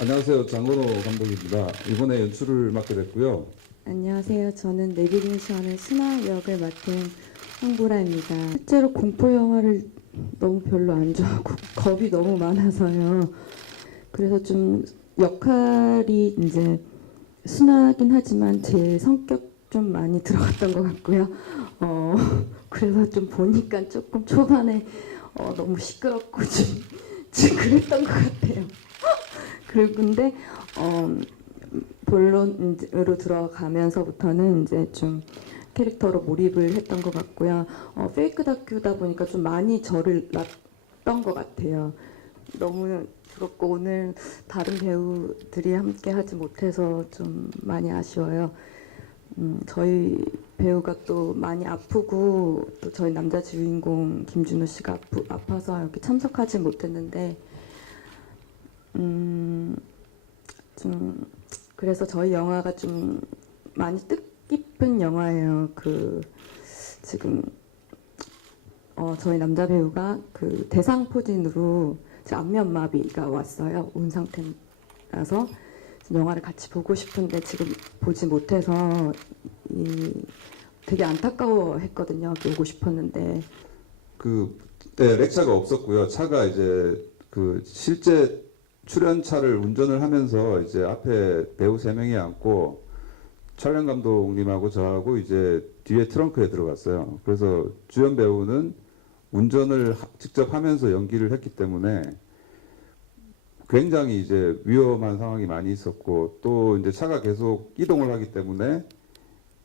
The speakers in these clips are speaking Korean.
안녕하세요. 장건호 감독입니다. 이번에 연출을 맡게 됐고요. 안녕하세요. 저는 내비게이션의 순화 역을 맡은 황보라입니다. 실제로 공포 영화를 너무 별로 안 좋아하고 겁이 너무 많아서요. 그래서 좀 역할이 이제 순하긴 하지만 제 성격 좀 많이 들어갔던 것 같고요. 어, 그래서 좀 보니까 조금 초반에 어, 너무 시끄럽고 좀, 좀 그랬던 것 같아요. 그리고 근데 어, 본론으로 들어가면서부터는 이제 좀 캐릭터로 몰입을 했던 것 같고요. 어, 페이크 다큐다 보니까 좀 많이 저를 놨던 것 같아요. 너무 부럽고 오늘 다른 배우들이 함께 하지 못해서 좀 많이 아쉬워요. 음, 저희 배우가 또 많이 아프고 또 저희 남자 주인공 김준호 씨가 아프, 아파서 여기 참석하지 못했는데 음, 좀 그래서 저희 영화가 좀 많이 뜻깊은 영화예요. 그 지금 어, 저희 남자 배우가 그 대상포진으로 안면마비가 왔어요. 온 상태라서 영화를 같이 보고 싶은데 지금 보지 못해서 이 되게 안타까워했거든요. 오고 싶었는데 그 네, 렉차가 없었고요. 차가 이제 그 실제 출연차를 운전을 하면서 이제 앞에 배우 세 명이 앉고 촬영 감독님하고 저하고 이제 뒤에 트렁크에 들어갔어요. 그래서 주연 배우는 운전을 하- 직접 하면서 연기를 했기 때문에 굉장히 이제 위험한 상황이 많이 있었고 또 이제 차가 계속 이동을 하기 때문에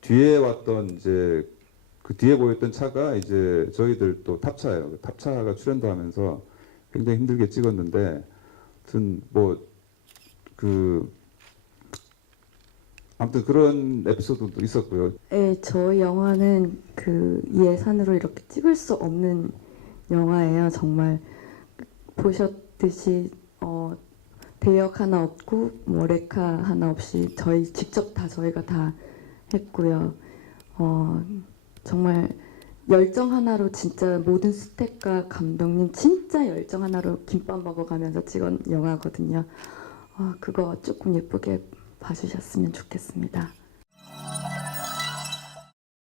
뒤에 왔던 이제 그 뒤에 보였던 차가 이제 저희들 또 탑차예요. 그 탑차가 출연도 하면서 굉장히 힘들게 찍었는데, 아무튼 뭐그 아무튼 그런 에피소드도 있었고요. 네, 저희 영화는 그 예산으로 이렇게 찍을 수 없는 영화예요. 정말 보셨듯이 어, 대역 하나 없고 뭐 레카 하나 없이 저희 직접 다 저희가 다 했고요. 어, 정말 열정 하나로 진짜 모든 스태프과 감독님 진짜 열정 하나로 김밥 먹어가면서 찍은 영화거든요. 어, 그거 조금 예쁘게 봐주셨으면 좋겠습니다.